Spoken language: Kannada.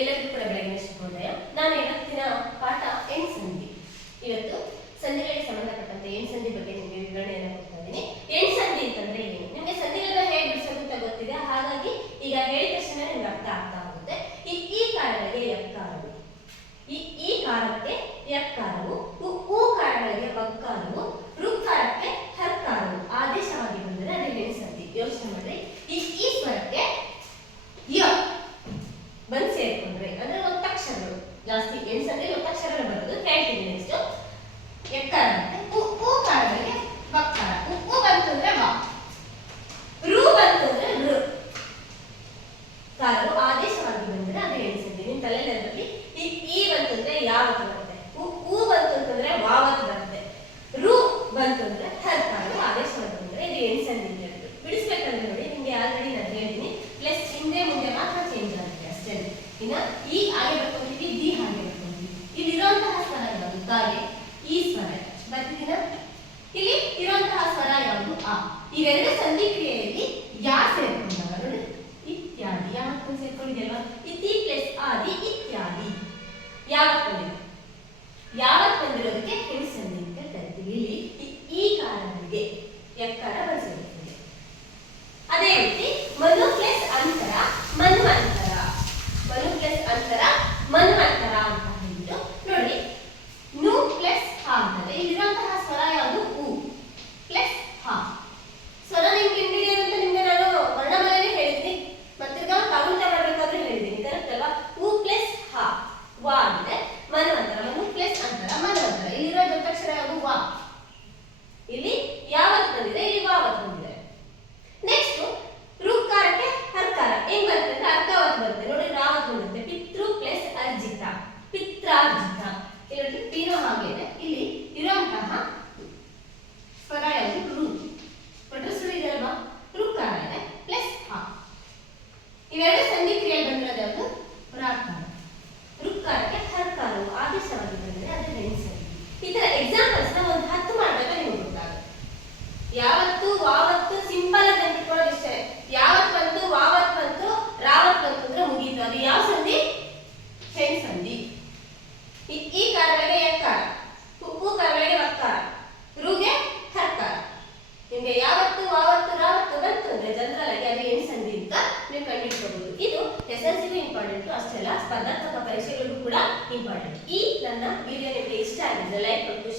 ಎಲ್ಲರಿಗೂ ಕೂಡ ಬೆಳಗಿನ ಶುಭೋದಯ. ನಾನು ಇವತ್ತಿನ ಪಾಠ ಎಣ್ಸಂಧಿ. ಇವತ್ತು ಸಂಧಿಗಳಿಗೆ ಸಂಬಂಧಪಟ್ಟಂತೆ ಎಣ್ಸಂಧಿ ಬಗ್ಗೆ ನಿಮಗೆ ವಿವರಣೆಯನ್ನು ಕೊಡ್ತಾ ಇದ್ದೀನಿ. ಎಣ್ಸಂಧಿ ಅಂತಂದ್ರೆ ಏನು? ನಿಮಗೆ ಸಂಧಿಗಳನ್ನ ಹೇಗೆ ಬಿಡಿಸೋದು ಅಂತ ಗೊತ್ತಿದೆ, ಹಾಗಾಗಿ ಈಗ ಹೇಳಿದ ತಕ್ಷಣ ನಿಮ್ಗೆ ಅರ್ಥ ಆಗ್ತಾ ಹೋಗುತ್ತೆ. ಈ ಕಾರಗಳಿಗೆ ಯಕಾರವು, ಈ ಕಾರಕ್ಕೆ ಯಕಾರವು, ಉ ಕಾರಗಳಿಗೆ ಬಕ್ಕಾರವು, ಋಕಾರಕ್ಕೆ ಹರ್ಕಾರವು ಆದೇಶವಾಗಿ ಬಂದರೆ ಅದು ಎಣ್ಸಂಧಿ. ಯೋಚನೆ ಮಾಡ್ರಿ, ಈ ಸ್ವರಕ್ಕೆ ಯ ಬಂದು ಸೇರ್ಕೊಂಡ್ರೆ ಅಂದ್ರೆ ಒತ್ತಕ್ಷರಗಳು ಜಾಸ್ತಿ ಎಣ್ಸಂಧಿಯಲ್ಲಿ ಒತ್ತಕ್ಷರಗಳು ಬರೋದು. ಹೇಳ್ತೀನಿ ನೆಕ್ಸ್ಟ್. ಯಕಾರ ಮತ್ತೆ ಉ ಕಾರಗಳಿಗೆ ಬಕ್ಕಾರ. ಉ ಬಂತು ಅಂದ್ರೆ ವ, ರು ಬಂತು ಅಂದ್ರೆ ಋ. ಕಾರವು ಆದೇಶವಾಗಿ ಬಂದ್ರೆ ಅದು ಎಣ್ಸಂಧಿ. ನಿಮ್ ತಲೆಯಲ್ಲಿ ಈ ಬಂತು ಅಂದ್ರೆ ಯಾವತ್ತು ಬರುತ್ತೆ, ಉ ಬಂತು ಅಂತಂದ್ರೆ ವಾವತ್ತು ಬರುತ್ತೆ, ರು ಬಂತು ಅಂದ್ರೆ ಹರ್ಕಾರವು ಆದೇಶವಾಗಿ ಬಂದ್ರೆ ಇದು ಎಣ್ಸಂಧಿ ಅಂತ ಹೇಳ್ತೀವಿ. ಬಿಡಿಸ್ಬೇಕಂದ್ರೆ ನೋಡಿ, ನಿಮ್ಗೆ ಆಲ್ರೆಡಿ ನಾನು ಹೇಳ್ತೀನಿ, ಪ್ಲಸ್ ಹಿಂದೆ ಮುಂದೆ ಮಾತ್ರ ಚೇಂಜ್ ಆಗುತ್ತೆ ಅಷ್ಟೇ. ಇನ್ನ ಈ ಹಾಗೆ ಬರ್ಕೊಂತೀವಿ, ದಿ ಹಾಗೆ ಬರ್ಕೊಂತೀವಿ. ಇಲ್ಲಿರುವಂತಹ ಸ್ವರ ಯಾವುದು? ಗಾಗೆ ಈ ಸ್ವರ ಬರ್ತಿದ್ದೀನ. ಇಲ್ಲಿ ಇರುವಂತಹ ಸ್ವರ ಯಾವುದು? ಆ. ಇವೆರಡು ಸಂಧಿ ಕ್ರಿಯೆಯಲ್ಲಿ ಯಾ ಸೇರ್ಕೊಂಡಾಗ ನೋಡಿ, ಇತ್ಯಾದಿ ಯಾವತ್ತು ಸೇರ್ಕೊಂಡಿದೆಯಲ್ವಾ? ಇತಿ ಪ್ಲಸ್ ಆದಿ ಇತ್ಯಾದಿ ಯಾವತ್ತು ಬಂದಿದೆ, ಯಾವತ್ತು ಬಂದಿರೋದಕ್ಕೆ ಎಣ್ಸಂಧಿ ಅಂತ ಕರಿತೀವಿ. ಇಲ್ಲಿ ಈ ಕಾರಣಗಳಿಗೆ ಯಕಾರ ಬಳಸಿರುತ್ತದೆ. ಅದೇ ರೀತಿ ಮನು ಪ್ಲಸ್ ಅಂತರ ಮನ್ವಂತರ, ಮನು ಪ್ಲಸ್ ಅಂತರ ಮನ್ವಂತರ ಅಂತ ಹೇಳ್ಬಿಟ್ಟು ನೋಡಿ, ನು ಪ್ಲಸ್ ಹ ಅಂತಂದ್ರೆ ಇಲ್ಲಿರುವಂತಹ ಸ್ವರ ಯಾವುದು? ಉ ಪ್ಲಸ್ ಹ. ಸ್ವರ ನಿಮ್ಗೆ ಹಿಡಿಯೋದು ಅಂತ ನಿಮ್ಗೆ ನಾನು ವರ್ಣಮಾಲೆನೇ ಹೇಳಿದ್ದೀನಿ, ಮತ್ತೀಗ ಕಾಗುಣಿತ ಮಾಡಬೇಕಾದ್ರೂ ಹೇಳಿದ್ದೀನಿ, ಕರೆಕ್ಟ್ ಅಲ್ವಾ? ಉ ಪ್ಲಸ್ ಹ ವ ಆಗಿದೆ. ಮನ್ವಂತರ, ಮನು ಪ್ಲಸ್ ಅಂತರ ಮನ್ವಂತರ. ಇಲ್ಲಿರೋ ಒತ್ತಕ್ಷರ ಯಾವುದು? ವ. ಇಲ್ಲಿ ಯಾವತ್ತು ಬಂದಿದೆ, ಇಲ್ಲಿ ವಾವತ್ತು ಬಂದಿದೆ. ನೆಕ್ಸ್ಟ್ ಋಕಾರಕ್ಕೆ ಹರ್ಕಾರ ಹೆಂಗ್ ಬರುತ್ತೆ ಅಂದ್ರೆ ಅರ್ಕಾವತ್ ಬರುತ್ತೆ ನೋಡಿ, ರಾವತ್ ಬರುತ್ತೆ. ಪಿತೃ ಪ್ಲಸ್ ಅರ್ಜಿತ, ಪಿತ್ರಾರ್ಜಿತ. ಇಲ್ಲಿ ನೋಡಿ ಪಿನೋ ಹಾಗೆ ಇದೆ. ಇಲ್ಲಿ ಇರುವಂತಹ ಸ್ವರ ಯಾವುದು? ರು. ಪಟ್ರು ಸುಳಿ ಇದೆ ಅಲ್ವಾ? ಋಕಾರ ಇದೆ ಪ್ಲಸ್ ಹ. ಇವೆರಡು ಸಂಧಿ ಕ್ರಿಯೆಯಲ್ಲಿ ಬಂದಿರೋದು ಯಾವುದು? ರಾಕಾರ. ಋಕಾರಕ್ಕೆ ಹರ್ಕಾರವು ಆದೇಶವಾಗಿ ಬಂದರೆ ಅದು ಎಣ್ಸಂಧಿ. ಈ ತರ ಎಕ್ಸಾಂಪಲ್ಸ್ ನ ಒಂದು 10 ಮಾಡಿದಾಗ ನಿಮ್ಗೆ ಗೊತ್ತಾಗುತ್ತೆ. ಯಾವತ್ತು ವಾವತ್ತು ಸಿಂಪಲ್ ಆಗಿ ನೆನ್ಪಿಟ್ಕೊಳ್ಳೋದು ಇಷ್ಟೇ. ಯಾವತ್ತು ಬಂತು, ವಾವತ್ತು ಬಂತು, ರಾವತ್ ಬಂತು ಅಂದ್ರೆ ಮುಗೀತು. ಅದು ಯಾವ ಸಂಧಿ? ಎಣ್ಸಂಧಿ. ಈ ಕಾರಗಳಿಗೆ ಯಕಾರ, ಉ ಕಾರಗಳಿಗೆ ವಕಾರ, ರುಗೆ ಹರ್ಕಾರ. ನಿಮ್ಗೆ ಯಾವತ್ತು ವಾವತ್ತು ರಾವತ್ತು ಬಂತು ಅಂದ್ರೆ ಜನರಲ್ ಆಗಿ ಅದು ಎಣ್ಸಂಧಿ ಅಂತ ನೀವು ಕಂಡುಹಿಡ್ಕೋಬಹುದು. ಇದು ಎಸ್ಎಲ್ಸಿಗೂ ಇಂಪಾರ್ಟೆಂಟ್ ಅಷ್ಟೇ ಅಲ್ಲ, ಸ್ಪರ್ಧಾತ್ಮಕ ಪರೀಕ್ಷೆಗಳಿಗೂ ಕೂಡ ಇಂಪಾರ್ಟೆಂಟ್. ಈ ನನ್ನ ವಿಡಿಯೋ ನಿಮಗೆ ಇಷ್ಟ ಆಗಿದ್ರೆ ಲೈಕ್ ಕೊಟ್ಟು